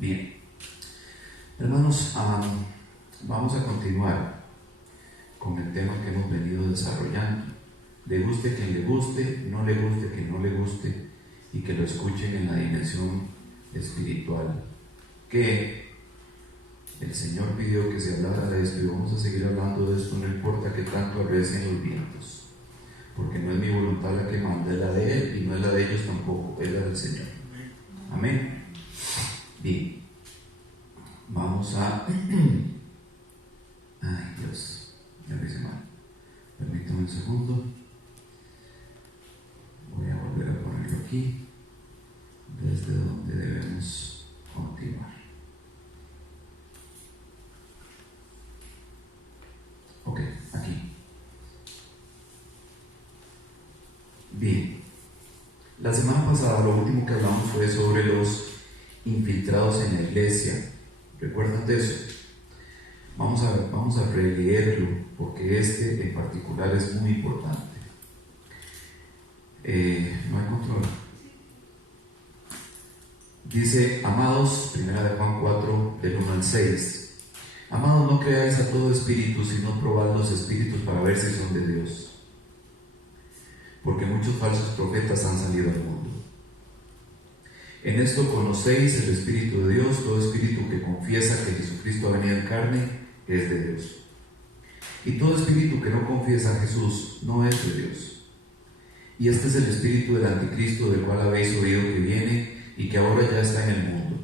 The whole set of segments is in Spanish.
Bien, hermanos, vamos a continuar con el tema que hemos venido desarrollando. Le guste quien le guste, no le guste quien no le guste, y que lo escuchen en la dimensión espiritual. Que el Señor pidió que se hablara de esto y vamos a seguir hablando de esto, no importa que tanto arrecen los vientos, porque no es mi voluntad la que manda, es la de Él y no es la de ellos tampoco, es la del Señor. Amén. Bien, vamos a... Ay, Dios, ya lo hice mal. Permítame un segundo. Voy a volver a ponerlo aquí, desde donde debemos continuar. Ok, aquí. Bien, la semana pasada lo último que hablamos fue sobre los infiltrados en la iglesia. ¿Recuerdan de eso? Vamos a releerlo, porque este en particular es muy importante. No hay control. Dice, amados, 1 Juan 4, del 1 al 6. Amados, no creáis a todo espíritu, sino probad los espíritus para ver si son de Dios. Porque muchos falsos profetas han salido al mundo. En esto conocéis el Espíritu de Dios. Todo espíritu que confiesa que Jesucristo ha venido en carne es de Dios. Y todo espíritu que no confiesa a Jesús no es de Dios. Y este es el espíritu del anticristo, del cual habéis oído que viene y que ahora ya está en el mundo.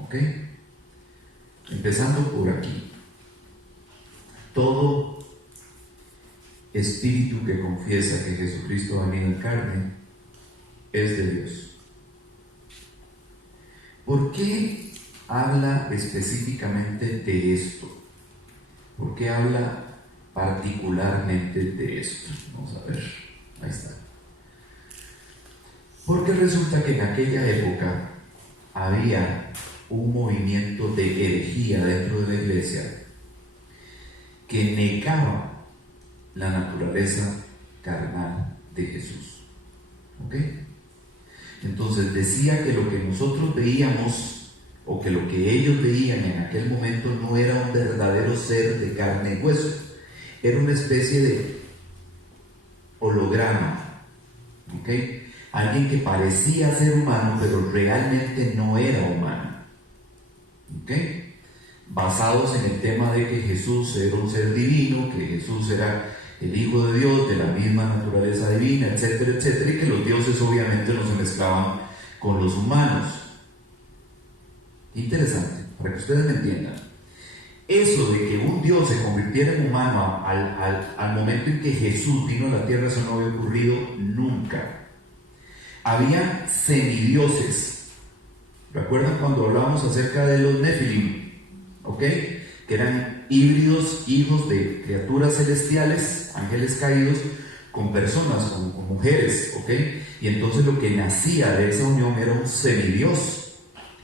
¿Ok? Empezando por aquí. Todo espíritu que confiesa que Jesucristo ha venido en carne es de Dios. ¿Por qué habla específicamente de esto? ¿Por qué habla particularmente de esto? Vamos a ver, ahí está. Porque resulta que en aquella época había un movimiento de herejía dentro de la iglesia que negaba la naturaleza carnal de Jesús. ¿Ok? Entonces decía que lo que nosotros veíamos, o que lo que ellos veían en aquel momento, no era un verdadero ser de carne y hueso, era una especie de holograma. ¿Ok? Alguien que parecía ser humano, pero realmente no era humano. ¿Ok? Basados en el tema de que Jesús era un ser divino, que Jesús era el Hijo de Dios, de la misma naturaleza divina, etcétera, etcétera, y que los dioses obviamente no se mezclaban con los humanos. Interesante, para que ustedes me entiendan. Eso de que un Dios se convirtiera en humano al momento en que Jesús vino a la tierra, eso no había ocurrido nunca. Había semidioses. ¿Recuerdan cuando hablábamos acerca de los Nefilim? ¿Ok? Que eran híbridos, hijos de criaturas celestiales, ángeles caídos, con personas, con mujeres, ¿ok? Y entonces lo que nacía de esa unión era un semidios.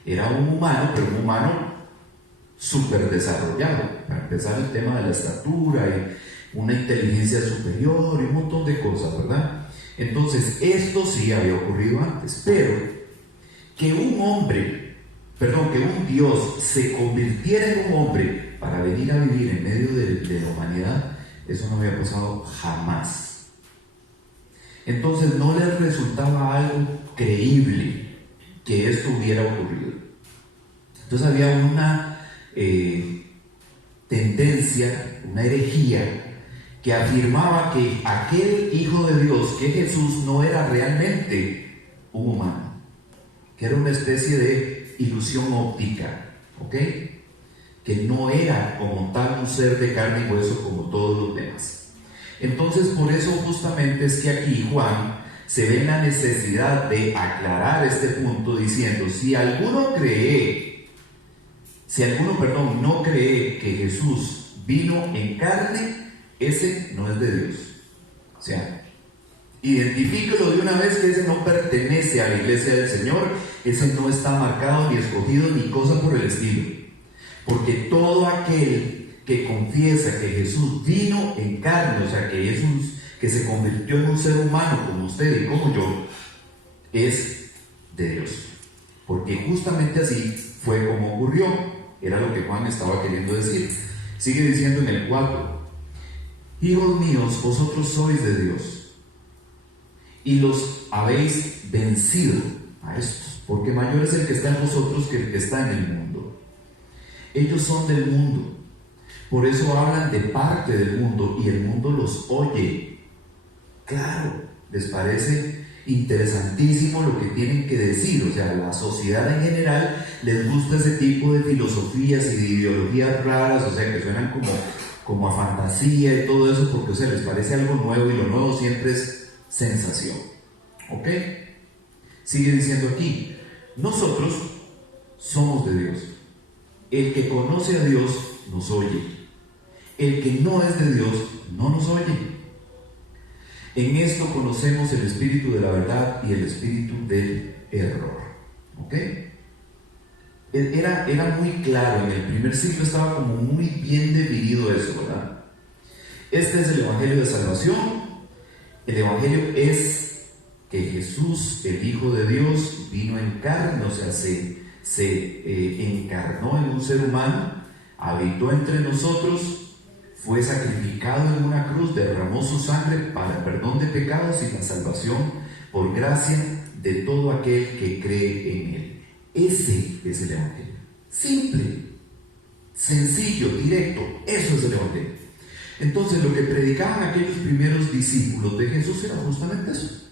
Era un humano, pero un humano súper desarrollado. Para empezar, el tema de la estatura y una inteligencia superior y un montón de cosas, ¿verdad? Entonces, esto sí había ocurrido antes, pero que un Dios se convirtiera en un hombre para venir a vivir en medio de la humanidad, eso no había pasado jamás. Entonces no les resultaba algo creíble que esto hubiera ocurrido. Entonces había una tendencia, una herejía, que afirmaba que aquel Hijo de Dios, que Jesús, no era realmente un humano, que era una especie de ilusión óptica, ¿ok? Que no era como tal un ser de carne y hueso como todos los demás. Entonces, por eso justamente es que aquí Juan se ve en la necesidad de aclarar este punto diciendo, si alguno no cree que Jesús vino en carne, ese no es de Dios. O sea, identifíquelo de una vez que ese no pertenece a la iglesia del Señor, ese no está marcado ni escogido ni cosa por el estilo. Porque todo aquel que confiesa que Jesús vino en carne, o sea, que se convirtió en un ser humano como usted y como yo, es de Dios. porque justamente así fue como ocurrió. Era lo que Juan estaba queriendo decir. Sigue diciendo en el 4: hijos míos, vosotros sois de Dios, y los habéis vencido a estos, porque mayor es el que está en vosotros que el que está en el mundo. Ellos son del mundo, por eso hablan de parte del mundo, y el mundo los oye. Claro, les parece interesantísimo lo que tienen que decir. O sea, a la sociedad en general les gusta ese tipo de filosofías y de ideologías raras, o sea, que suenan como a fantasía y todo eso, porque, o sea, les parece algo nuevo, y lo nuevo siempre es sensación. ¿Ok? Sigue diciendo aquí: nosotros somos de Dios. El que conoce a Dios nos oye. El que no es de Dios no nos oye. En esto conocemos el espíritu de la verdad y el espíritu del error. ¿Ok? Era muy claro, en el primer siglo estaba como muy bien definido eso, ¿verdad? Este es el Evangelio de Salvación. El Evangelio es que Jesús, el Hijo de Dios, vino en carne, o sea, se encarnó en un ser humano, habitó entre nosotros, fue sacrificado en una cruz, derramó su sangre para el perdón de pecados y la salvación por gracia de todo aquel que cree en Él. Ese es el Evangelio. Simple, sencillo, directo. Eso es el Evangelio. Entonces, lo que predicaban aquellos primeros discípulos de Jesús era justamente eso.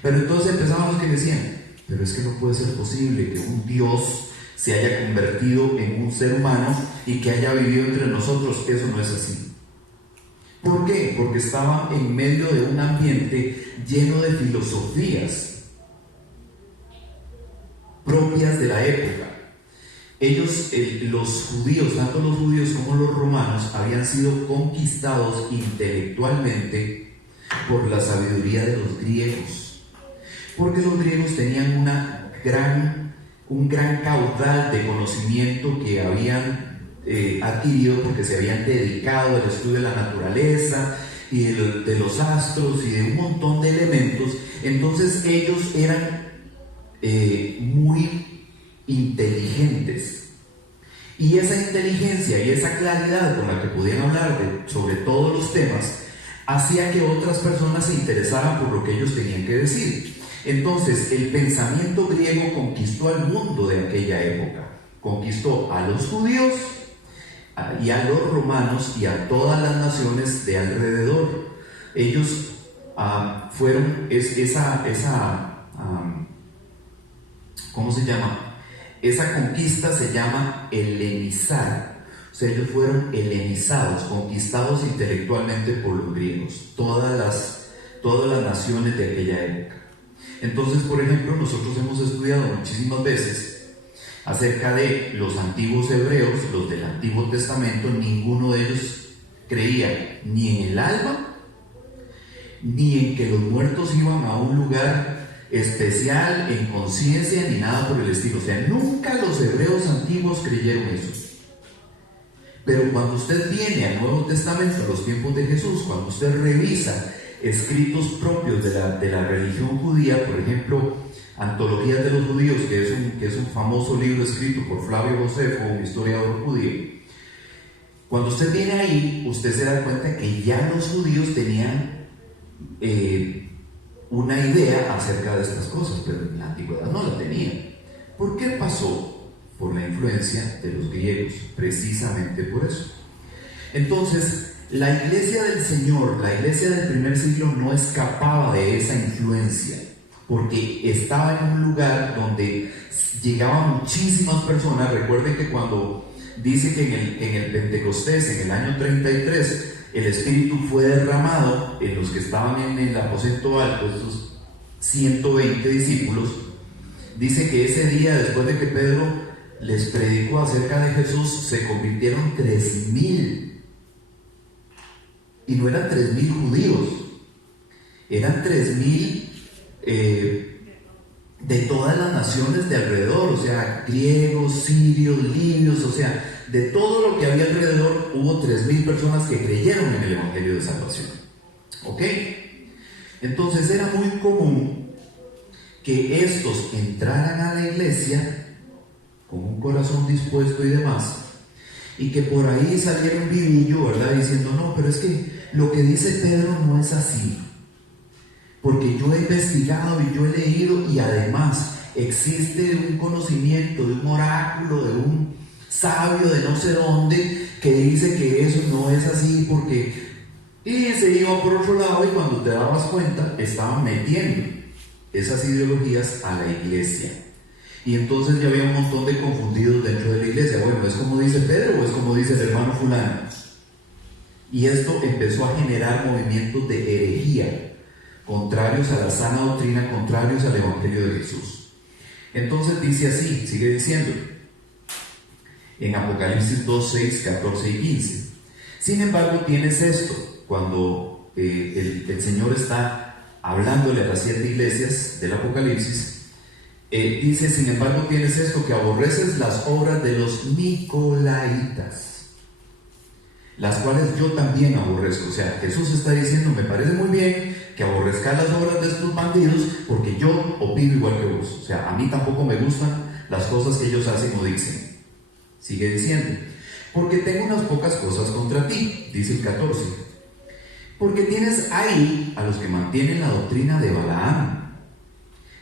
Pero entonces empezaban los que decían: pero es que no puede ser posible que un Dios se haya convertido en un ser humano y que haya vivido entre nosotros. Eso no es así. ¿Por qué? Porque estaba en medio de un ambiente lleno de filosofías propias de la época. Ellos, los judíos, tanto los judíos como los romanos, habían sido conquistados intelectualmente por la sabiduría de los griegos, porque los griegos tenían un gran caudal de conocimiento que habían adquirido porque se habían dedicado al estudio de la naturaleza y de los astros y de un montón de elementos. Entonces ellos eran muy inteligentes, y esa inteligencia y esa claridad con la que podían hablar sobre todos los temas hacía que otras personas se interesaran por lo que ellos tenían que decir. Entonces, el pensamiento griego conquistó al mundo de aquella época, conquistó a los judíos y a los romanos y a todas las naciones de alrededor. Ellos fueron ¿cómo se llama? Esa conquista se llama helenizar. O sea, ellos fueron helenizados, conquistados intelectualmente por los griegos, todas las naciones de aquella época. Entonces, por ejemplo, nosotros hemos estudiado muchísimas veces acerca de los antiguos hebreos, los del Antiguo Testamento. Ninguno de ellos creía ni en el alma, ni en que los muertos iban a un lugar especial en conciencia, ni nada por el estilo. O sea, nunca los hebreos antiguos creyeron eso. Pero cuando usted viene al Nuevo Testamento, a los tiempos de Jesús, cuando usted revisa escritos propios de la religión judía, por ejemplo, Antologías de los Judíos, que es un famoso libro escrito por Flavio Josefo, un historiador judío. Cuando usted viene ahí, usted se da cuenta que ya los judíos tenían una idea acerca de estas cosas, pero en la antigüedad no la tenían. ¿Por qué pasó? Por la influencia de los griegos, precisamente por eso. Entonces, la iglesia del Señor, la iglesia del primer siglo, no escapaba de esa influencia, porque estaba en un lugar donde llegaban muchísimas personas. Recuerden que cuando dice que en el Pentecostés, en el año 33, el Espíritu fue derramado en los que estaban en el aposento alto, esos 120 discípulos, dice que ese día, después de que Pedro les predicó acerca de Jesús, se convirtieron 3,000. Y no eran 3,000 judíos, eran 3,000 de todas las naciones de alrededor, o sea, griegos, sirios, libios, o sea, de todo lo que había alrededor. Hubo 3,000 personas que creyeron en el Evangelio de Salvación. ¿Ok? Entonces era muy común que estos entraran a la iglesia con un corazón dispuesto y demás, y que por ahí saliera un vivillo, ¿verdad? Diciendo, no, pero es que lo que dice Pedro no es así, porque yo he investigado y yo he leído, y además existe un conocimiento de un oráculo, de un sabio de no sé dónde, que dice que eso no es así, porque... Y se iba por otro lado, y cuando te dabas cuenta, estaban metiendo esas ideologías a la iglesia. Y entonces ya había un montón de confundidos dentro de la iglesia. Bueno, ¿es como dice Pedro o es como dice el hermano fulano? Y esto empezó a generar movimientos de herejía, contrarios a la sana doctrina, contrarios al evangelio de Jesús. Entonces dice así, sigue diciendo, en Apocalipsis 2, 6, 14 y 15. Sin embargo, tienes esto, cuando el Señor está hablándole a las 7 iglesias del Apocalipsis, dice, sin embargo, tienes esto, que aborreces las obras de los Nicolaitas, las cuales yo también aborrezco. O sea, Jesús está diciendo, me parece muy bien que aborrezcas las obras de estos bandidos, porque yo opino igual que vos. O sea, a mí tampoco me gustan las cosas que ellos hacen o dicen. Sigue diciendo, porque tengo unas pocas cosas contra ti, dice el 14, porque tienes ahí a los que mantienen la doctrina de Balaam,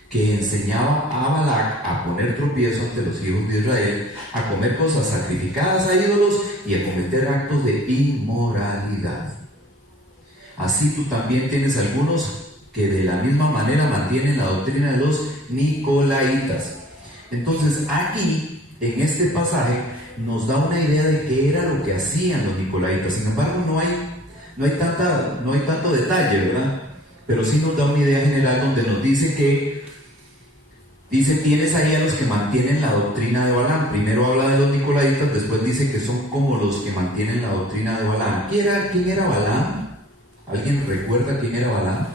que enseñaba a Balac a poner tropiezo ante los hijos de Israel, a comer cosas sacrificadas a ídolos y a cometer actos de inmoralidad. Así tú también tienes algunos que de la misma manera mantienen la doctrina de los Nicolaitas. Entonces aquí, en este pasaje, nos da una idea de qué era lo que hacían los Nicolaitas. Sin embargo, no hay tanto detalle, ¿verdad? Pero sí nos da una idea general donde nos dice que tienes ahí a los que mantienen la doctrina de Balaam. Primero habla de los Nicolaitas, después dice que son como los que mantienen la doctrina de Balaam. ¿Quién era Balaam? ¿Alguien recuerda quién era Balaam?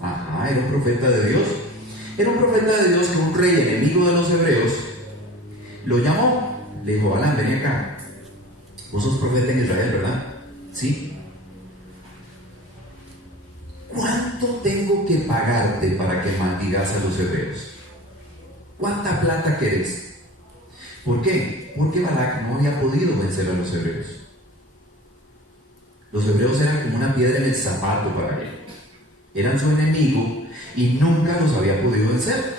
Ajá, era un profeta de Dios. Era un profeta de Dios que un rey enemigo de los hebreos lo llamó, le dijo, Balaam, ven acá, vos sos profeta en Israel, ¿verdad? Sí. ¿Cuánto tengo que pagarte para que maldigas a los hebreos? ¿Cuánta plata querés? ¿Por qué? Porque Balac no había podido vencer a los hebreos. Los hebreos eran como una piedra en el zapato para él. Eran su enemigo y nunca los había podido vencer.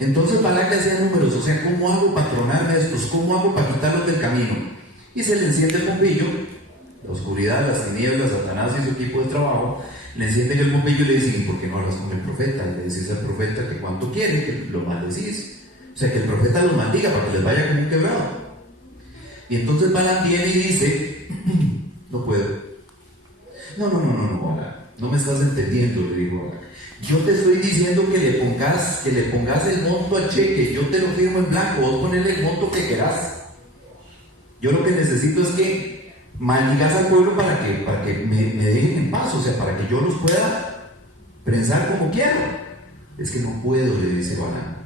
Entonces Balac le hacía números, o sea, ¿cómo hago para tronarme a estos? ¿Cómo hago para quitarlos del camino? Y se le enciende el bombillo, la oscuridad, las tinieblas, Satanás y su equipo de trabajo, le encienden el bombillo y le dicen, ¿y por qué no hablas con el profeta? Y le decís al profeta que cuánto quiere, que lo maldecís. O sea, que el profeta los maldiga para que les vaya como un quebrado. Y entonces Balac viene y dice, no puedo. No, Balac, no me estás entendiendo, le dijo Balac. Yo te estoy diciendo que le pongas el monto al cheque, yo te lo firmo en blanco, vos ponele el monto que querás. Yo lo que necesito es que maldigas al pueblo para que me dejen en paz, o sea, para que yo los pueda prensar como quiero. Es que no puedo, le dice Balaam.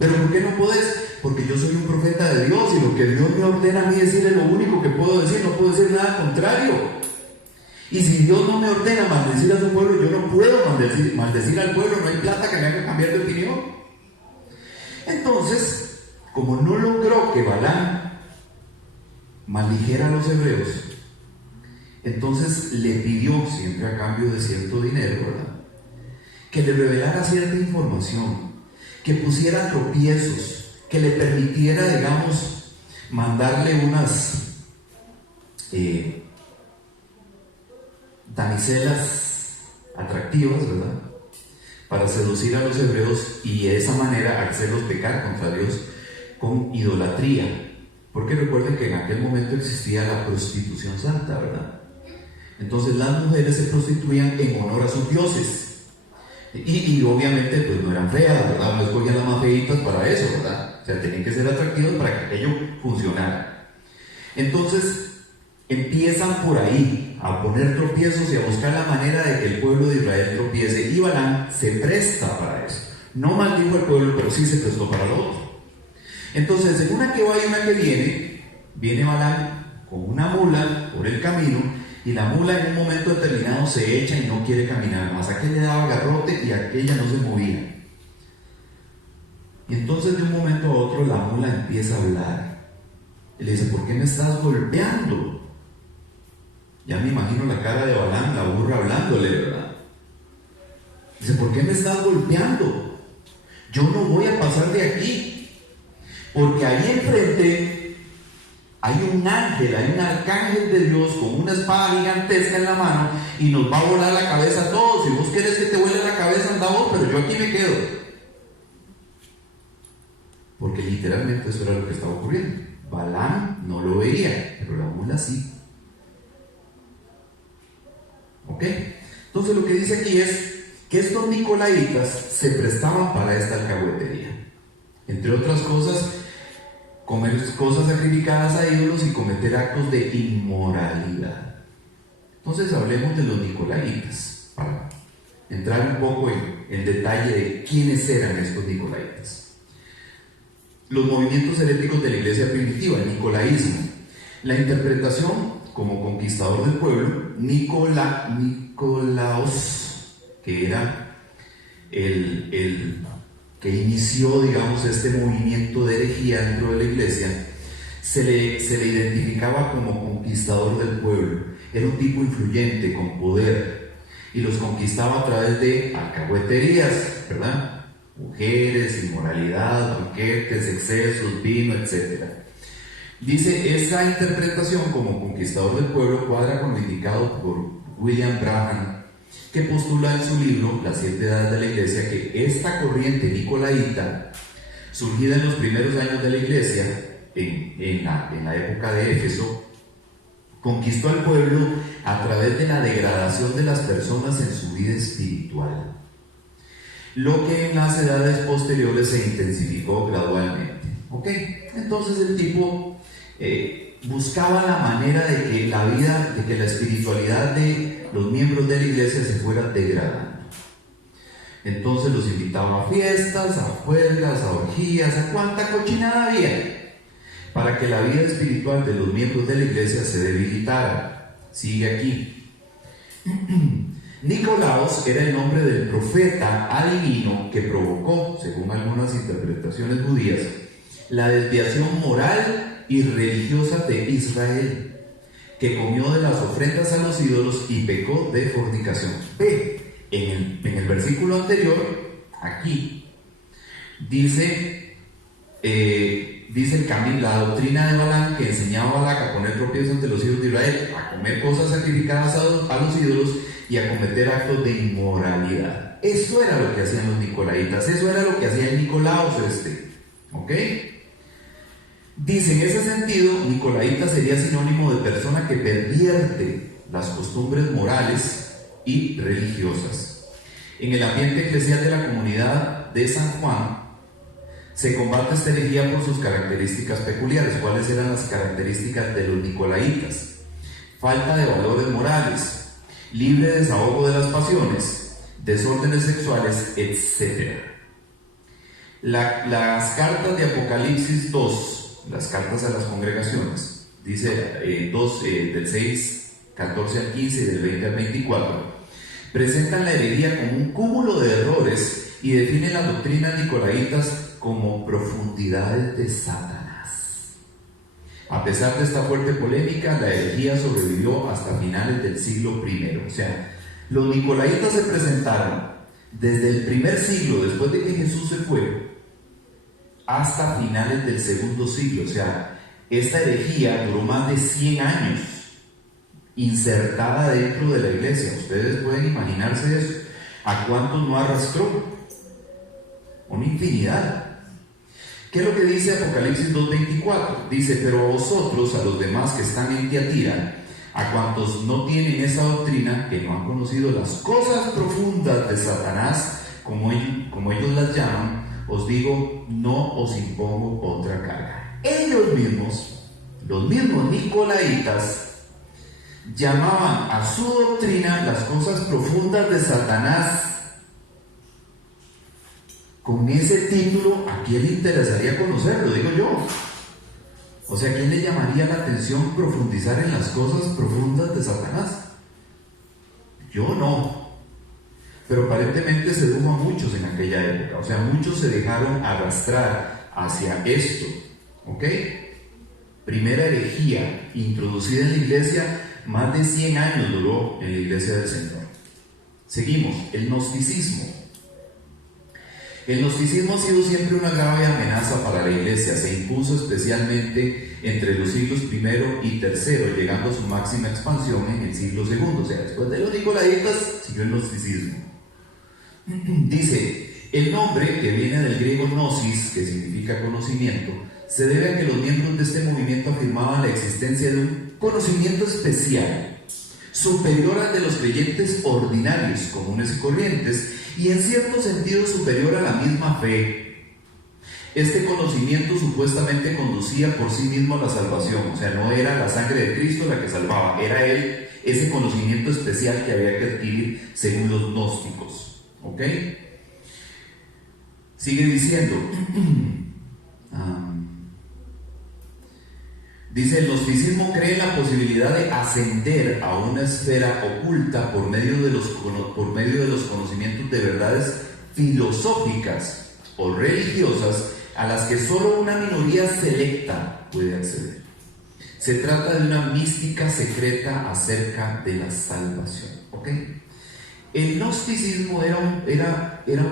¿Pero por qué no podés? Porque yo soy un profeta de Dios y lo que Dios me ordena a mí decir es lo único que puedo decir, no puedo decir nada contrario. Y si Dios no me ordena maldecir a su pueblo, yo no puedo maldecir al pueblo, no hay plata que me haga cambiar de opinión. Entonces, como no logró que Balaam maldijera a los hebreos, entonces le pidió, siempre a cambio de cierto dinero, ¿verdad?, que le revelara cierta información, que pusiera tropiezos, que le permitiera, digamos, mandarle unas damiselas atractivas, ¿verdad?, para seducir a los hebreos y de esa manera hacerlos pecar contra Dios con idolatría. Porque recuerden que en aquel momento existía la prostitución santa, ¿verdad? Entonces las mujeres se prostituían en honor a sus dioses. Y obviamente pues no eran feas, ¿verdad? No escogían las más feitas para eso, ¿verdad? O sea, tenían que ser atractivas para que aquello funcionara. Entonces empiezan por ahí a poner tropiezos y a buscar la manera de que el pueblo de Israel tropiece. Y Balaam se presta para eso. No maldijo al pueblo, pero sí se prestó para lo otro. Entonces, en una que va y una que viene Balaam con una mula por el camino y la mula en un momento determinado se echa y no quiere caminar más. Aquel le daba garrote y aquella no se movía. Y entonces de un momento a otro la mula empieza a hablar. Y le dice, ¿por qué me estás golpeando? Ya me imagino la cara de Balaam, la burra hablándole, ¿verdad? Dice, ¿por qué me estás golpeando? Yo no voy a pasar de aquí, porque ahí enfrente hay un ángel, hay un arcángel de Dios con una espada gigantesca en la mano y nos va a volar la cabeza a todos. Si vos querés que te vuele la cabeza, anda vos, pero yo aquí me quedo. Porque literalmente eso era lo que estaba ocurriendo. Balaam no lo veía, pero la mula sí. ¿Ok? Entonces lo que dice aquí es que estos nicolaitas se prestaban para esta alcahuetería. Entre otras cosas, comer cosas sacrificadas a ídolos y cometer actos de inmoralidad. Entonces hablemos de los nicolaitas, para entrar un poco en detalle de quiénes eran estos nicolaitas. Los movimientos heréticos de la iglesia primitiva, el nicolaísmo. La interpretación como conquistador del pueblo, Nicolaos, que era el que inició, digamos, este movimiento de herejía dentro de la iglesia, se le identificaba como conquistador del pueblo. Era un tipo influyente, con poder, y los conquistaba a través de alcahueterías, ¿verdad? Mujeres, inmoralidad, banquetes, excesos, vino, etc. Dice, esa interpretación como conquistador del pueblo cuadra con lo indicado por William Branham, que postula en su libro Las 7 edades de la iglesia que esta corriente nicolaíta, surgida en los primeros años de la iglesia, en la época de Éfeso, conquistó al pueblo a través de la degradación de las personas en su vida espiritual, lo que en las edades posteriores se intensificó gradualmente. ¿Ok? Entonces el tipo buscaba la manera de que la vida, de que la espiritualidad de los miembros de la iglesia se fuera degradando. Entonces los invitaba a fiestas, a juergas, a orgías, a cuánta cochinada había, para que la vida espiritual de los miembros de la iglesia se debilitara. Sigue aquí. Nicolaos era el nombre del profeta adivino que provocó, según algunas interpretaciones judías, la desviación moral y religiosa de Israel, que comió de las ofrendas a los ídolos y pecó de fornicación. Ve, en el versículo anterior, aquí, dice el camino, la doctrina de Balaam, que enseñaba a Balac a poner tropiezos ante los hijos de Israel, a comer cosas sacrificadas a los ídolos y a cometer actos de inmoralidad. Eso era lo que hacían los nicolaitas, eso era lo que hacía el Nicolaos ¿ok? Dice, en ese sentido, nicolaíta sería sinónimo de persona que pervierte las costumbres morales y religiosas. En el ambiente eclesial de la comunidad de San Juan, se combate esta herejía por sus características peculiares. ¿Cuáles eran las características de los nicolaitas? Falta de valores morales, libre desahogo de las pasiones, desórdenes sexuales, etc. Las cartas de Apocalipsis 2, las cartas a las congregaciones, dice 2 del 6, 14 al 15 y del 20 al 24, presentan la herejía como un cúmulo de errores y definen las doctrinas nicolaitas como profundidades de Satanás. A pesar de esta fuerte polémica, la herejía sobrevivió hasta finales del siglo I. O sea, los nicolaitas se presentaron desde el primer siglo, después de que Jesús se fue, hasta finales del segundo siglo. O sea, esta herejía duró más de 100 años insertada dentro de la iglesia. Ustedes pueden imaginarse eso. ¿A cuántos no arrastró? Una infinidad. ¿Qué es lo que dice Apocalipsis 2:24? Dice, pero a vosotros, a los demás que están en Tiatira, a cuantos no tienen esa doctrina, que no han conocido las cosas profundas de Satanás, como ellos las llaman, os digo, no os impongo otra carga. Ellos mismos, los mismos nicolaitas, llamaban a su doctrina las cosas profundas de Satanás. Con ese título, ¿a quién le interesaría conocerlo? Digo yo. O sea, ¿quién le llamaría la atención profundizar en las cosas profundas de Satanás? Yo no. Pero aparentemente sedujo a muchos en aquella época. O sea, muchos se dejaron arrastrar hacia esto. ¿Ok? Primera herejía introducida en la iglesia, más de 100 años duró en la iglesia del Señor. Seguimos, el gnosticismo. El gnosticismo ha sido siempre una grave amenaza para la iglesia. Se impuso especialmente entre los siglos I y III, llegando a su máxima expansión en el siglo II. O sea, después de los nicolaitas siguió el gnosticismo. Dice, el nombre, que viene del griego gnosis, que significa conocimiento, se debe a que los miembros de este movimiento afirmaban la existencia de un conocimiento especial, superior al de los creyentes ordinarios, comunes y corrientes, y en cierto sentido superior a la misma fe. Este conocimiento supuestamente conducía por sí mismo a la salvación. O sea, no era la sangre de Cristo la que salvaba, era él, ese conocimiento especial que había que adquirir según los gnósticos. ¿Ok? Sigue diciendo, dice, el gnosticismo cree en la posibilidad de ascender a una esfera oculta por medio de los conocimientos de verdades filosóficas o religiosas a las que solo una minoría selecta puede acceder. Se trata de una mística secreta acerca de la salvación. ¿Ok? El gnosticismo era un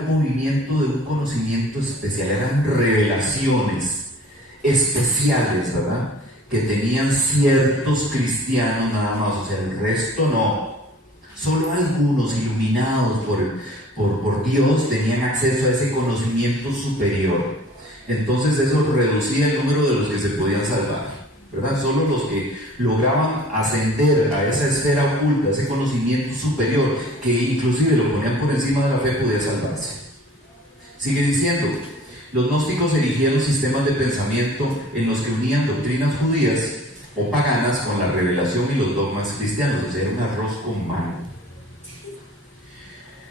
movimiento de un conocimiento especial, eran revelaciones especiales, ¿verdad?, que tenían ciertos cristianos nada más. O sea, el resto no. Solo algunos iluminados por Dios tenían acceso a ese conocimiento superior. Entonces eso reducía el número de los que se podían salvar, ¿verdad? Solo los que lograban ascender a esa esfera oculta, ese conocimiento superior, que inclusive lo ponían por encima de la fe, podía salvarse. Sigue diciendo, los gnósticos erigieron sistemas de pensamiento en los que unían doctrinas judías o paganas con la revelación y los dogmas cristianos. O sea, era un arroz con mango.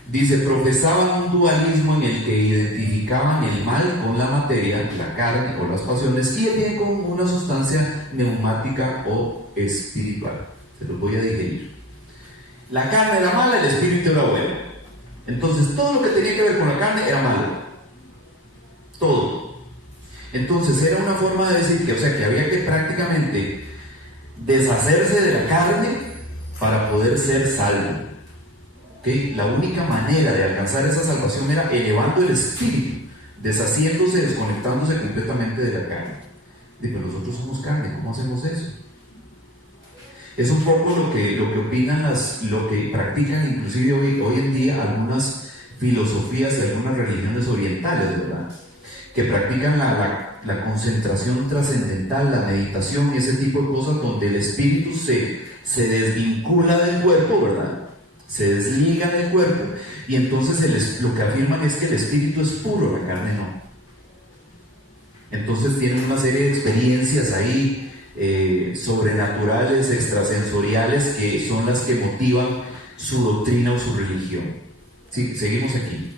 Dice, profesaban un dualismo en el que identificaban el mal con la materia, la carne o las pasiones, y el bien con una sustancia neumática o espiritual. Se los voy a digerir. La carne era mala, el espíritu era bueno. Entonces todo lo que tenía que ver con la carne era malo. Todo. Entonces era una forma de decir que, o sea, que había que prácticamente deshacerse de la carne para poder ser salvo. ¿Okay? La única manera de alcanzar esa salvación era elevando el espíritu, deshaciéndose, desconectándose completamente de la carne. Digo, nosotros somos carne, ¿cómo hacemos eso? Es un poco lo que opinan lo que practican inclusive hoy en día algunas filosofías de algunas religiones orientales, ¿verdad?, que practican la concentración trascendental, la meditación y ese tipo de cosas, donde el espíritu se desvincula del cuerpo, ¿verdad?, se desliga del cuerpo, y entonces lo que afirman es que el espíritu es puro, la carne no. Entonces tienen una serie de experiencias ahí sobrenaturales, extrasensoriales, que son las que motivan su doctrina o su religión. Sí, seguimos aquí.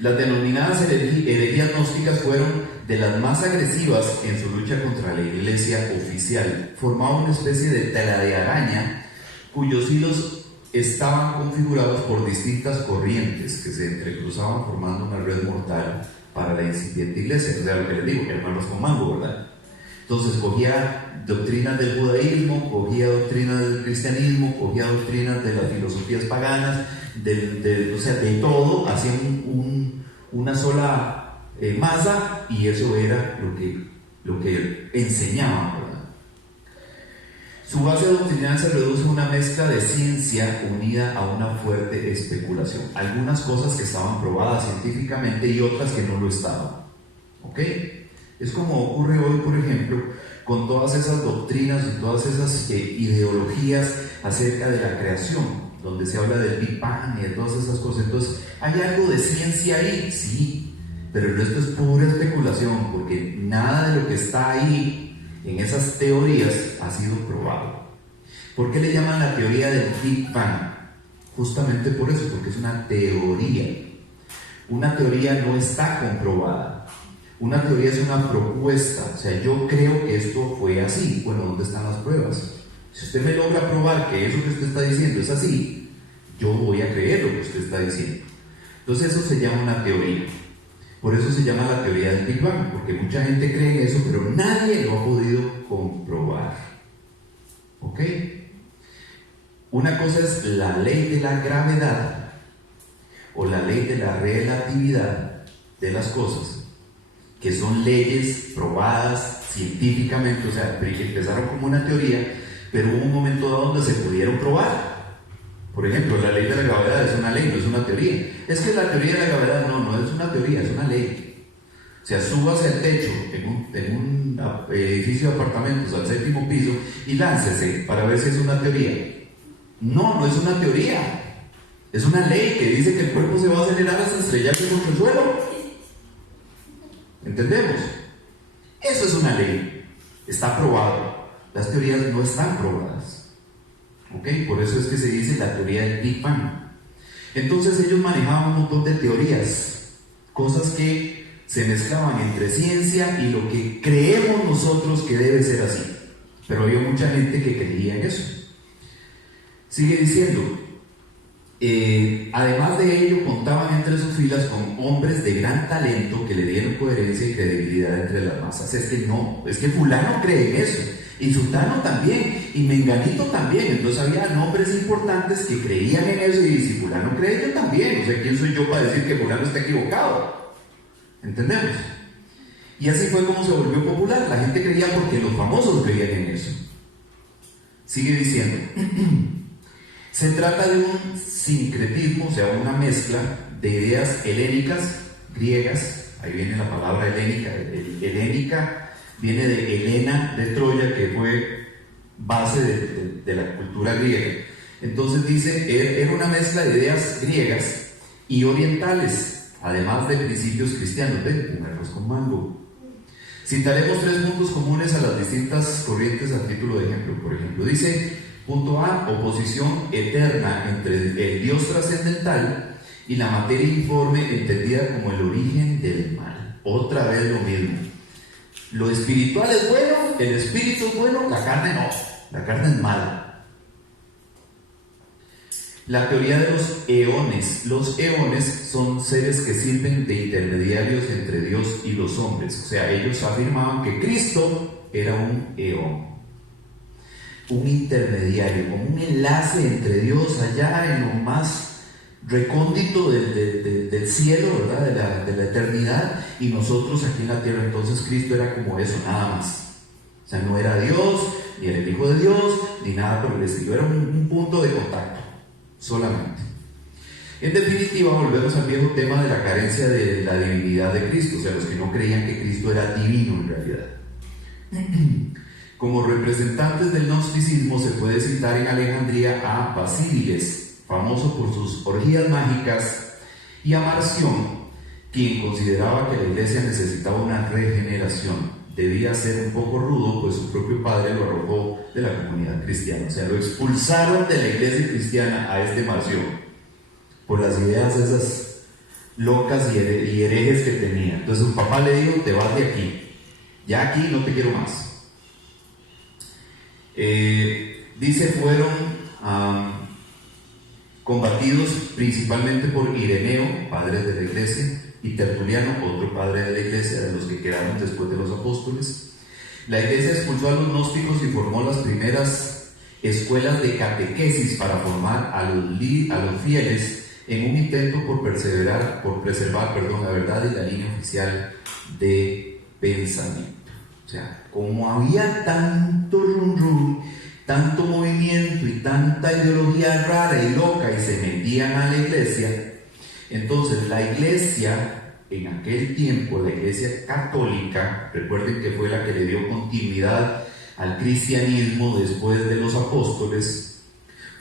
Las denominadas herejías gnósticas fueron de las más agresivas en su lucha contra la iglesia oficial. Formaban una especie de tela de araña cuyos hilos estaban configurados por distintas corrientes que se entrecruzaban formando una red mortal para la incipiente iglesia. O sea, lo que les digo, que hermanos con mango, ¿verdad? Entonces cogía doctrinas del judaísmo, cogía doctrinas del cristianismo, cogía doctrinas de las filosofías paganas, o sea, de todo, hacían una sola masa, y eso era lo que enseñaban, ¿verdad? Su base doctrinal se reduce a una mezcla de ciencia unida a una fuerte especulación. Algunas cosas que estaban probadas científicamente y otras que no lo estaban. ¿Ok? Es como ocurre hoy, por ejemplo, con todas esas doctrinas y todas esas ideologías acerca de la creación, donde se habla del Big Bang y de todas esas cosas. Entonces, ¿hay algo de ciencia ahí? Sí, pero el resto es pura especulación, porque nada de lo que está ahí en esas teorías ha sido probado. ¿Por qué le llaman la teoría del Big Bang? Justamente por eso, porque es una teoría. Una teoría no está comprobada. Una teoría es una propuesta, o sea, yo creo que esto fue así. Bueno, ¿dónde están las pruebas? Si usted me logra probar que eso que usted está diciendo es así, yo voy a creer lo que usted está diciendo. Entonces eso se llama una teoría. Por eso se llama la teoría del Big Bang, porque mucha gente cree en eso, pero nadie lo ha podido comprobar. ¿Ok? Una cosa es la ley de la gravedad o la ley de la relatividad de las cosas, que son leyes probadas científicamente, o sea, empezaron como una teoría, pero hubo un momento dado donde se pudieron probar. Por ejemplo, la ley de la gravedad es una ley, no es una teoría. Es que la teoría de la gravedad no es una teoría, es una ley. O sea, súbase al techo en un edificio de apartamentos al 7º piso y láncese para ver si es una teoría. No es una teoría. Es una ley que dice que el cuerpo se va a acelerar hasta estrellarse contra el suelo. ¿Entendemos? Eso es una ley. Está probado. Las teorías no están probadas. ¿Ok? Por eso es que se dice la teoría del Big Bang. Entonces ellos manejaban un montón de teorías, cosas que se mezclaban entre ciencia y lo que creemos nosotros que debe ser así. Pero había mucha gente que creía en eso. Sigue diciendo, además de ello contaban entre sus filas con hombres de gran talento que le dieron coherencia y credibilidad entre las masas. Es que fulano cree en eso, y sultano también, y menganito también. Entonces había nombres importantes que creían en eso, y si fulano cree, yo también. O sea, ¿quién soy yo para decir que fulano está equivocado? ¿Entendemos? Y así fue como se volvió popular. La gente creía porque los famosos creían en eso. Sigue diciendo, se trata de un sincretismo, o sea, una mezcla de ideas helénicas, griegas. Ahí viene la palabra helénica. Helénica viene de Helena de Troya, que fue base de la cultura griega. Entonces dice, era una mezcla de ideas griegas y orientales, además de principios cristianos. ¿Ven? Un arroz con mango. Citaremos 3 puntos comunes a las distintas corrientes a título de ejemplo. Por ejemplo, dice, punto A, oposición eterna entre el Dios trascendental y la materia informe entendida como el origen del mal. Otra vez lo mismo. Lo espiritual es bueno, el espíritu es bueno, la carne no. La carne es mala. La teoría de los eones. Los eones son seres que sirven de intermediarios entre Dios y los hombres. O sea, ellos afirmaban que Cristo era un eón, un intermediario, como un enlace entre Dios allá en lo más recóndito del cielo, ¿verdad? De la eternidad, y nosotros aquí en la tierra. Entonces Cristo era como eso, nada más. O sea, no era Dios, ni era el Hijo de Dios, ni nada por el estilo. Era un punto de contacto solamente. En definitiva, volvemos al viejo tema de la carencia de la divinidad de Cristo, o sea, los que no creían que Cristo era divino en realidad. Como representantes del gnosticismo se puede citar en Alejandría a Basílides, famoso por sus orgías mágicas, y a Marción, quien consideraba que la iglesia necesitaba una regeneración. Debía ser un poco rudo, pues su propio padre lo arrojó de la comunidad cristiana. O sea, lo expulsaron de la iglesia cristiana a este Marción por las ideas esas locas y herejes que tenía. Entonces su papá le dijo, te vas de aquí, ya aquí no te quiero más. Dice, fueron combatidos principalmente por Ireneo, padre de la iglesia, y Tertuliano, otro padre de la iglesia, de los que quedaron después de los apóstoles. La iglesia expulsó a los gnósticos y formó las primeras escuelas de catequesis para formar a los fieles en un intento por preservar la verdad y la línea oficial de pensamiento. O sea, como había tanto rum, tanto movimiento y tanta ideología rara y loca y se metían a la iglesia, entonces la iglesia, en aquel tiempo, la iglesia católica, recuerden que fue la que le dio continuidad al cristianismo después de los apóstoles,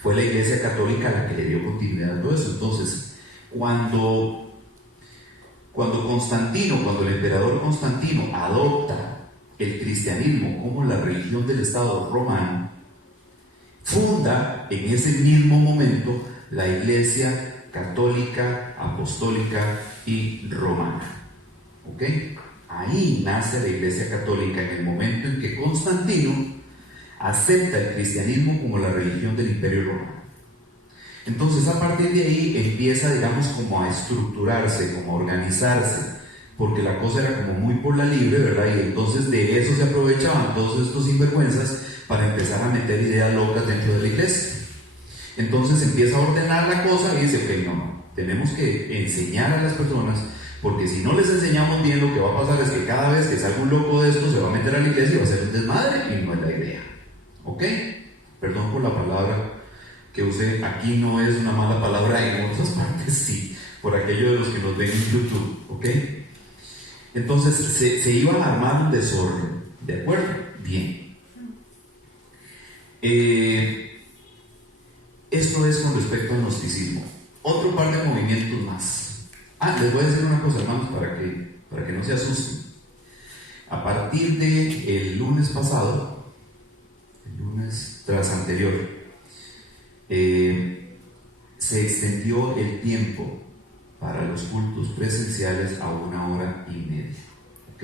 fue la iglesia católica la que le dio continuidad a todo eso. Entonces, cuando el emperador Constantino adopta el cristianismo como la religión del Estado romano, funda en ese mismo momento la iglesia católica, apostólica y romana. ¿Ok? Ahí nace la Iglesia Católica en el momento en que Constantino acepta el cristianismo como la religión del Imperio Romano. Entonces, a partir de ahí empieza, digamos, como a estructurarse, como a organizarse, porque la cosa era como muy por la libre, ¿verdad? Y entonces de eso se aprovechaban todos estos sinvergüenzas para empezar a meter ideas locas dentro de la iglesia. Entonces empieza a ordenar la cosa y dice, ok, no, tenemos que enseñar a las personas, porque si no les enseñamos bien, lo que va a pasar es que cada vez que salga un loco de esto se va a meter a la iglesia y va a ser un desmadre, y no es la idea. ¿Ok? Perdón por la palabra que usé, aquí no es una mala palabra, en otras partes sí, por aquello de los que nos ven en YouTube. ¿Ok? Entonces se iba a armar un desorden, ¿de acuerdo? Bien. Esto es con respecto al gnosticismo. Otro par de movimientos más. Les voy a decir una cosa, hermanos, para que no se asusten. A partir del lunes pasado, el lunes tras anterior, se extendió el tiempo para los cultos presenciales a 1 hora y media. ¿Ok?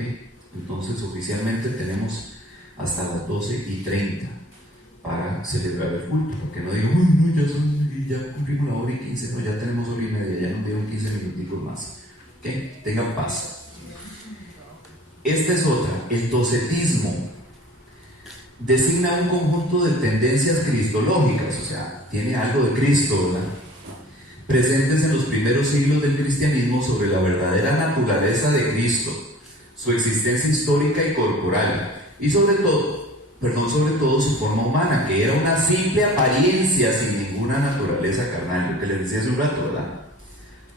Entonces, oficialmente tenemos hasta las 12:30 para celebrar el culto, porque no digo, uy, no, ya cumplimos la 1:15, no, ya tenemos 1:30, ya nos dieron 15 minuticos más. ¿Ok? Tengan paz. Esta es otra, el docetismo. Designa un conjunto de tendencias cristológicas, o sea, tiene algo de Cristo, ¿verdad? Presentes en los primeros siglos del cristianismo sobre la verdadera naturaleza de Cristo, su existencia histórica y corporal, y sobre todo su forma humana, que era una simple apariencia sin ninguna naturaleza carnal, lo que les decía hace un rato, ¿verdad?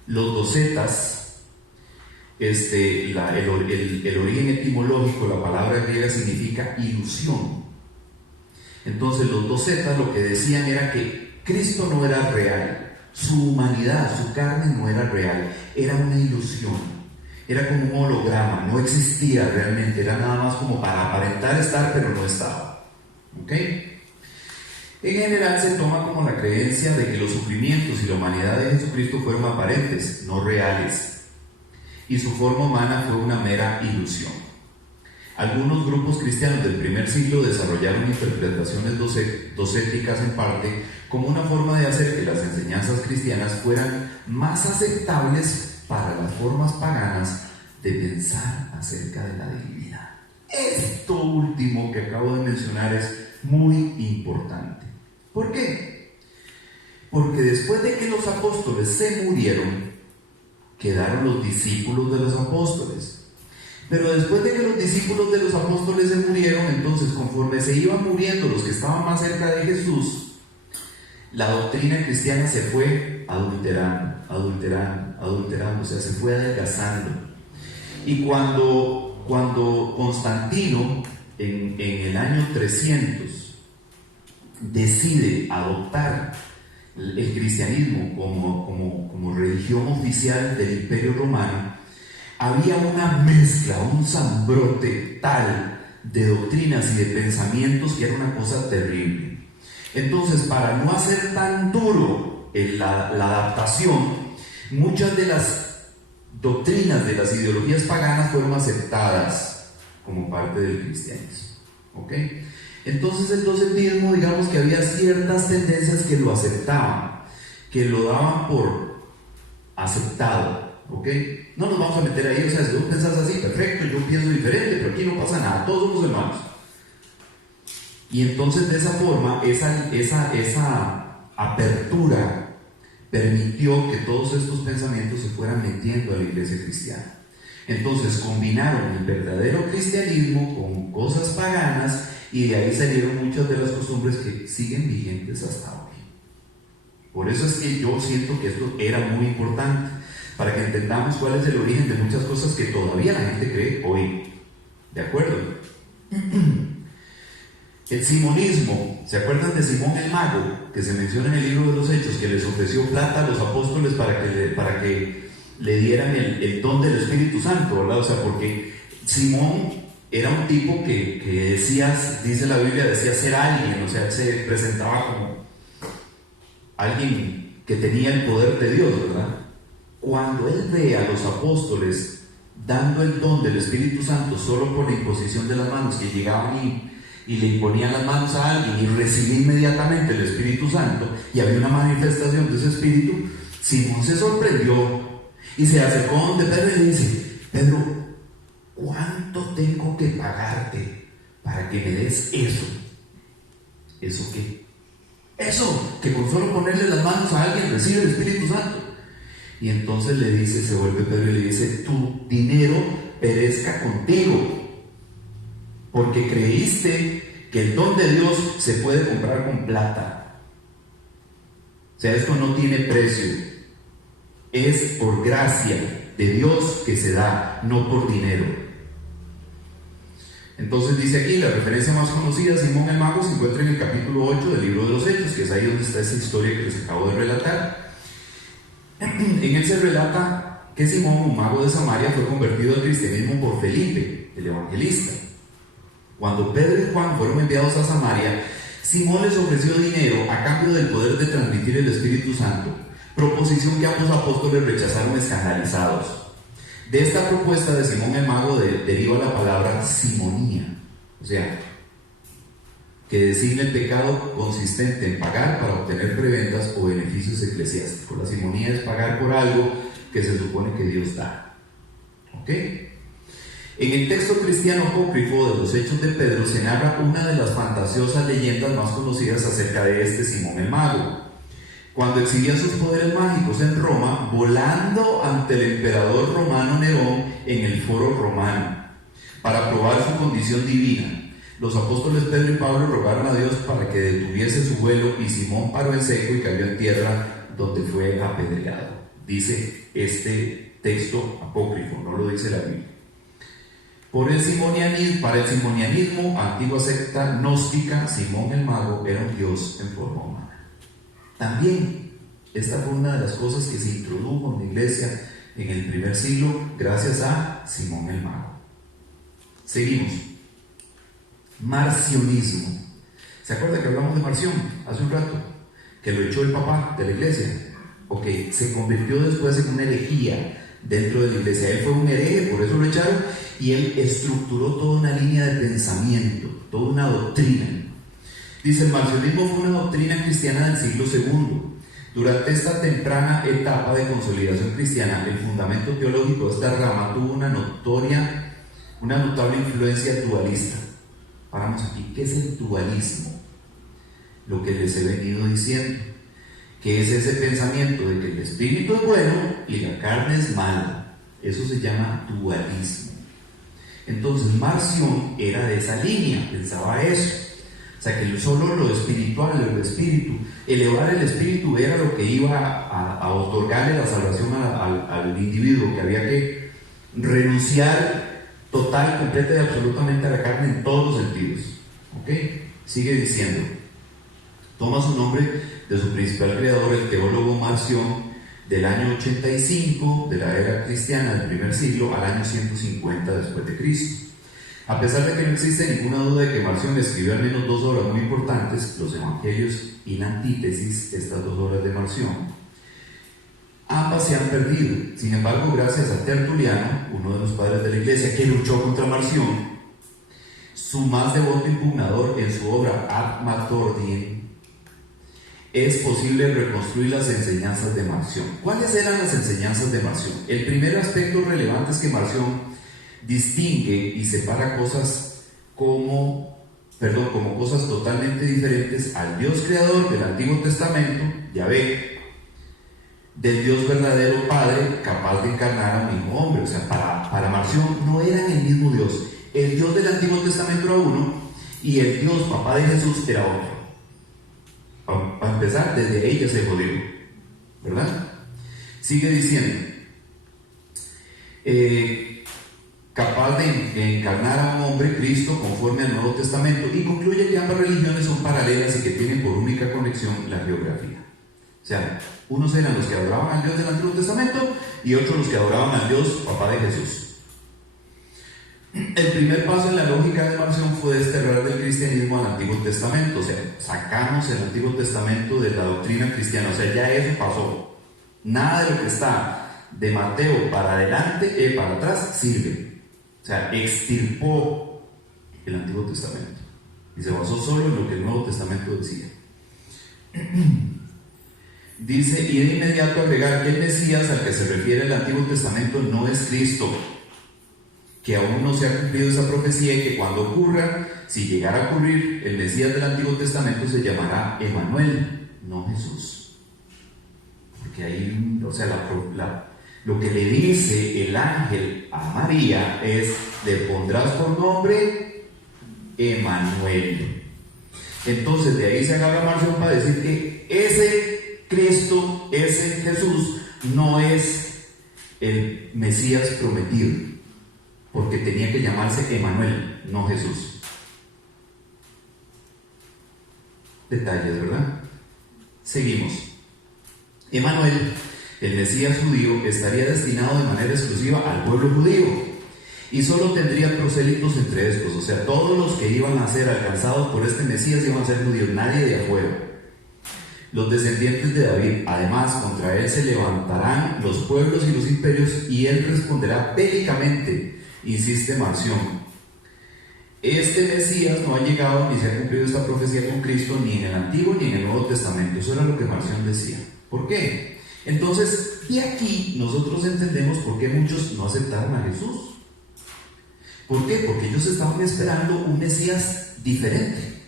Los docetas, el origen etimológico, la palabra griega significa ilusión. Entonces los docetas lo que decían era que Cristo no era real, su humanidad, su carne no era real, era una ilusión, era como un holograma, no existía realmente, era nada más como para aparentar estar, pero no estaba. ¿Ok? En general se toma como la creencia de que los sufrimientos y la humanidad de Jesucristo fueron aparentes, no reales, y su forma humana fue una mera ilusión. Algunos grupos cristianos del primer siglo desarrollaron interpretaciones docéticas en parte como una forma de hacer que las enseñanzas cristianas fueran más aceptables para las formas paganas de pensar acerca de la divinidad. Esto último que acabo de mencionar es muy importante. ¿Por qué? Porque después de que los apóstoles se murieron, quedaron los discípulos de los apóstoles. Pero después de que los discípulos de los apóstoles se murieron, entonces conforme se iban muriendo los que estaban más cerca de Jesús, la doctrina cristiana se fue adulterando, o sea, se fue adelgazando. Y cuando Constantino, en el año 300, decide adoptar el cristianismo como religión oficial del Imperio Romano, había una mezcla, un zambrote tal de doctrinas y de pensamientos que era una cosa terrible. Entonces, para no hacer tan duro la adaptación, muchas de las doctrinas de las ideologías paganas fueron aceptadas como parte del cristianismo. ¿Ok? Entonces el docetismo, digamos que había ciertas tendencias que lo aceptaban, que lo daban por aceptado. ¿Ok? No nos vamos a meter ahí, o sea, si vos pensás así, perfecto, yo pienso diferente, pero aquí no pasa nada, todos somos hermanos. Y entonces de esa forma, esa apertura permitió que todos estos pensamientos se fueran metiendo a la iglesia cristiana. Entonces combinaron el verdadero cristianismo con cosas paganas y de ahí salieron muchas de las costumbres que siguen vigentes hasta hoy. Por eso es que yo siento que esto era muy importante, para que entendamos cuál es el origen de muchas cosas que todavía la gente cree hoy. ¿De acuerdo? El simonismo, ¿se acuerdan de Simón el mago? Que se menciona en el libro de los Hechos, que les ofreció plata a los apóstoles para que le dieran el don del Espíritu Santo, ¿verdad? O sea, porque Simón era un tipo que dice la Biblia, decía ser alguien, o sea, se presentaba como alguien que tenía el poder de Dios, ¿verdad? Cuando él ve a los apóstoles dando el don del Espíritu Santo solo por la imposición de las manos, que llegaban y le imponían las manos a alguien y recibía inmediatamente el Espíritu Santo y había una manifestación de ese Espíritu, Simón se sorprendió y se acercó donde Pedro y le dice: Pedro, ¿cuánto tengo que pagarte para que me des eso? ¿Eso qué? Eso, que con solo ponerle las manos a alguien recibe el Espíritu Santo. Y entonces le dice, se vuelve Pedro y le dice: tu dinero perezca contigo, porque creíste que el don de Dios se puede comprar con plata. O sea, esto no tiene precio, es por gracia de Dios que se da, no por dinero. Entonces dice aquí, la referencia más conocida, Simón el Mago, se encuentra en el capítulo 8 del libro de los Hechos, que es ahí donde está esa historia que les acabo de relatar. En él se relata que Simón, un mago de Samaria, fue convertido al cristianismo por Felipe, el evangelista. Cuando Pedro y Juan fueron enviados a Samaria, Simón les ofreció dinero a cambio del poder de transmitir el Espíritu Santo, proposición que ambos apóstoles rechazaron escandalizados. De esta propuesta de Simón el Mago deriva la palabra simonía, o sea, que designa el pecado consistente en pagar para obtener prebendas o beneficios eclesiásticos. La simonía es pagar por algo que se supone que Dios da. ¿Ok? En el texto cristiano apócrifo de los Hechos de Pedro se narra una de las fantasiosas leyendas más conocidas acerca de este Simón el Mago. Cuando exhibía sus poderes mágicos en Roma, volando ante el emperador romano Nerón en el foro romano, para probar su condición divina, los apóstoles Pedro y Pablo rogaron a Dios para que detuviese su vuelo, y Simón paró en seco y cayó en tierra, donde fue apedreado. Dice este texto apócrifo, no lo dice la Biblia. Para el simonianismo, antigua secta gnóstica, Simón el Mago era un dios en forma humana. También, esta fue una de las cosas que se introdujo en la iglesia en el primer siglo gracias a Simón el Mago. Seguimos. Marcionismo. ¿Se acuerda que hablamos de Marción hace un rato? Que lo echó el papá de la iglesia. Ok, se convirtió después en una herejía dentro de la iglesia. Él fue un hereje, por eso lo echaron, y él estructuró toda una línea de pensamiento, toda una doctrina. Dice, el marcionismo fue una doctrina cristiana del siglo II. Durante esta temprana etapa de consolidación cristiana, el fundamento teológico de esta rama tuvo una notable influencia dualista. Paramos aquí. ¿Qué es el dualismo? Lo que les he venido diciendo, que es ese pensamiento de que el espíritu es bueno y la carne es mala. Eso se llama dualismo. Entonces Marción era de esa línea, pensaba eso. O sea, que solo lo espiritual, el espíritu, elevar el espíritu era lo que iba a otorgarle la salvación al individuo, que había que renunciar total, completa y absolutamente a la carne en todos los sentidos. ¿Ok? Sigue diciendo, toma su nombre de su principal creador, el teólogo Marción, del año 85 de la era cristiana del primer siglo al año 150 después de Cristo. A pesar de que no existe ninguna duda de que Marción escribió al menos dos obras muy importantes, los Evangelios y la Antítesis, estas dos obras de Marción, ambas se han perdido. Sin embargo, gracias a Tertuliano, uno de los padres de la iglesia que luchó contra Marción, su más devoto impugnador en su obra Ad Martordiem, es posible reconstruir las enseñanzas de Marción. ¿Cuáles eran las enseñanzas de Marción? El primer aspecto relevante es que Marción distingue y separa cosas como cosas totalmente diferentes al Dios creador del Antiguo Testamento, Yahvé, del Dios verdadero Padre capaz de encarnar a un mismo hombre. O sea, para Marción no eran el mismo Dios. El Dios del Antiguo Testamento era uno y el Dios papá de Jesús era otro. Para empezar, desde ahí ya se jodió, ¿verdad? Sigue diciendo, capaz de encarnar a un hombre, Cristo, conforme al Nuevo Testamento, y concluye que ambas religiones son paralelas y que tienen por única conexión la geografía. O sea, unos eran los que adoraban al Dios del Antiguo Testamento y otros los que adoraban al Dios papá de Jesús. El primer paso en la lógica de Marción fue desterrar del cristianismo al Antiguo Testamento. O sea, sacamos el Antiguo Testamento de la doctrina cristiana. O sea, ya eso pasó. Nada de lo que está de Mateo para adelante, para atrás, sirve. O sea, extirpó el Antiguo Testamento y se basó solo en lo que el Nuevo Testamento decía. Dice, y de inmediato agregar que el Mesías al que se refiere el Antiguo Testamento no es Cristo, que aún no se ha cumplido esa profecía y que cuando ocurra, si llegara a ocurrir, el Mesías del Antiguo Testamento se llamará Emanuel, no Jesús. Porque ahí, o sea, lo que le dice el ángel a María es, le pondrás por nombre Emanuel. Entonces de ahí se agarra Marción para decir que ese Cristo, ese Jesús, no es el Mesías prometido, porque tenía que llamarse Emanuel, no Jesús. Detalles, ¿verdad? Seguimos. Emanuel, el Mesías judío, estaría destinado de manera exclusiva al pueblo judío y solo tendría prosélitos entre estos, o sea, todos los que iban a ser alcanzados por este Mesías iban a ser judíos, nadie de afuera. Los descendientes de David, además, contra él se levantarán los pueblos y los imperios y él responderá bélicamente, insiste Marción. Este Mesías no ha llegado ni se ha cumplido esta profecía con Cristo ni en el Antiguo ni en el Nuevo Testamento. Eso era lo que Marción decía. ¿Por qué? Entonces, y aquí nosotros entendemos por qué muchos no aceptaron a Jesús. ¿Por qué? Porque ellos estaban esperando un Mesías diferente.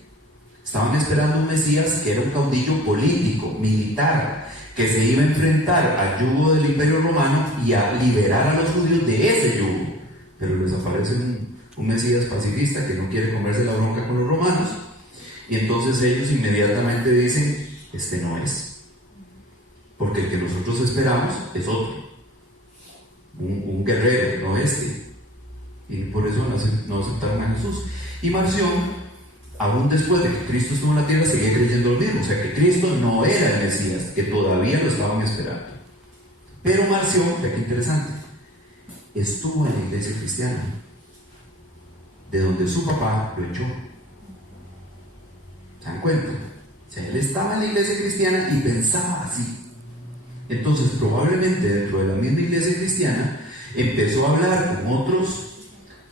Estaban esperando un Mesías que era un caudillo político, militar, que se iba a enfrentar al yugo del Imperio Romano y a liberar a los judíos de ese yugo. Pero les aparece un Mesías pacifista que no quiere comerse la bronca con los romanos. Y entonces ellos inmediatamente dicen, este no es. Porque el que nosotros esperamos es otro. Un guerrero, no este. Y por eso no aceptaron a Jesús. Y Marción, aún después de que Cristo estuvo en la tierra, seguía creyendo lo mismo. O sea que Cristo no era el Mesías, que todavía lo estaban esperando. Pero Marción, qué interesante, estuvo en la iglesia cristiana, de donde su papá lo echó. ¿Se dan cuenta? O sea, él estaba en la iglesia cristiana y pensaba así. Entonces, probablemente dentro de la misma iglesia cristiana, empezó a hablar con otros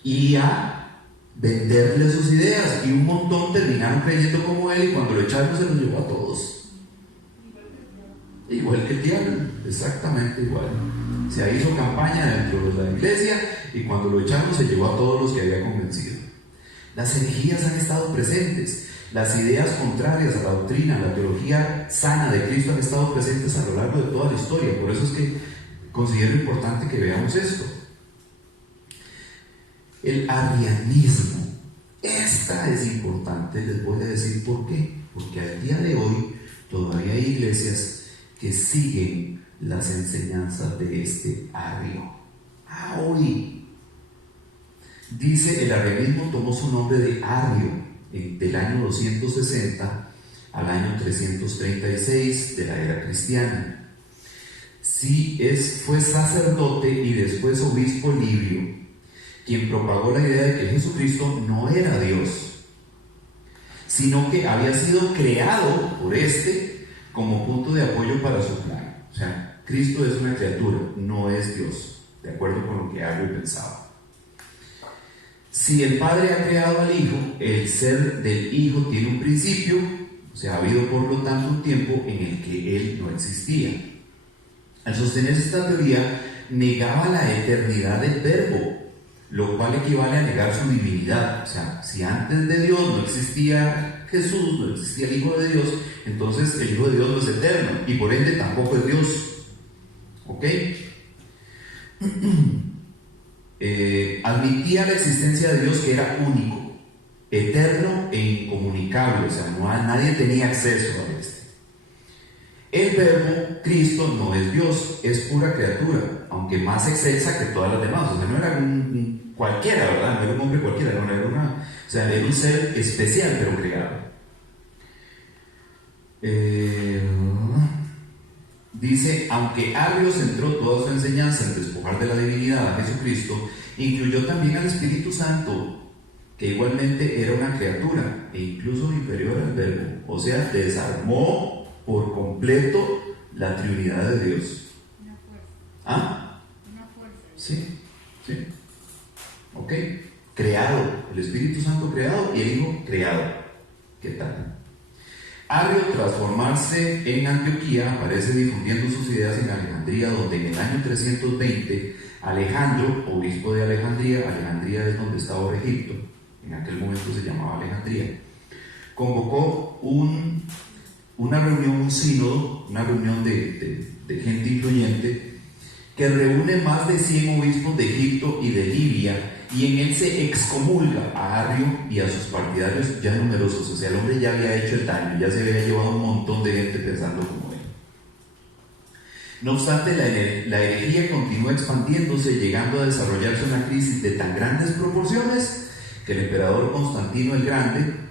y a venderle sus ideas, y un montón terminaron creyendo como él, y cuando lo echaron se los llevó a todos. Igual que el diablo, exactamente igual. Se hizo campaña dentro de la iglesia y cuando lo echaron se llevó a todos los que había convencido. Las herejías han estado presentes, las ideas contrarias a la doctrina, a la teología sana de Cristo han estado presentes a lo largo de toda la historia. Por eso es que considero importante que veamos esto. El arrianismo, esta es importante, les voy a decir por qué. Porque al día de hoy todavía hay iglesias que siguen las enseñanzas de este arrio. Hoy dice, el arrianismo tomó su nombre de Arrio del año 260 al año 336 de la era cristiana. Sí, fue sacerdote y después obispo Livio quien propagó la idea de que Jesucristo no era Dios, sino que había sido creado por como punto de apoyo para su plan. O sea, Cristo es una criatura, no es Dios, de acuerdo con lo que Arrio pensaba. Si el Padre ha creado al Hijo, el ser del Hijo tiene un principio, o sea, ha habido por lo tanto un tiempo en el que Él no existía. Al sostener esta teoría, negaba la eternidad del Verbo, lo cual equivale a negar su divinidad. O sea, si antes de Dios no existía Jesús, no existía el Hijo de Dios, entonces el Hijo de Dios no es eterno y por ende tampoco es Dios. ¿Ok? Admitía la existencia de Dios, que era único, eterno e incomunicable. O sea, nadie tenía acceso a este. El Verbo, Cristo, no es Dios, es pura criatura, aunque más excelsa que todas las demás. O sea, no era un cualquiera, ¿verdad? No era un hombre cualquiera, no era o sea, era un ser especial, pero creado. Dice, aunque Arrio centró toda su enseñanza en despojar de la divinidad a Jesucristo, incluyó también al Espíritu Santo, que igualmente era una criatura e incluso inferior al Verbo. O sea, desarmó por completo la Trinidad de Dios. ¿Ah? Sí, sí. Ok. Creado, el Espíritu Santo creado y el Hijo creado. ¿Qué tal? Arrio, tras formarse en Antioquía, aparece difundiendo sus ideas en Alejandría, donde en el año 320 Alejandro, obispo de Alejandría, Alejandría es donde está ahora Egipto, en aquel momento se llamaba Alejandría, convocó una reunión, un sínodo, una reunión de gente influyente, que reúne más de 100 obispos de Egipto y de Libia, y en él se excomulga a Arrio y a sus partidarios ya numerosos. O sea, el hombre ya había hecho el daño, ya se había llevado un montón de gente pensando como él. No obstante, la herejía continúa expandiéndose, llegando a desarrollarse una crisis de tan grandes proporciones que el emperador Constantino el Grande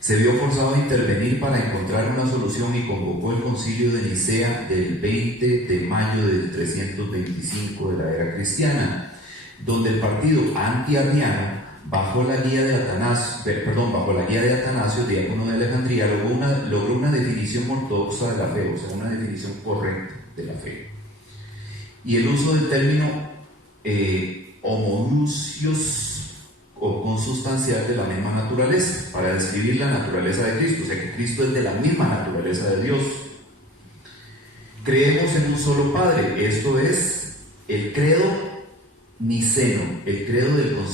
se vio forzado a intervenir para encontrar una solución y convocó el concilio de Nicea del 20 de mayo del 325 de la era cristiana, donde el partido anti-arriano, bajo la guía de Atanasio, diácono de Alejandría, logró una definición ortodoxa de la fe, o sea, una definición correcta de la fe. Y el uso del término homoousios, o consustancial, de la misma naturaleza, para describir la naturaleza de Cristo, o sea que Cristo es de la misma naturaleza de Dios. Creemos en un solo Padre, esto es el credo niceno, el credo del concilio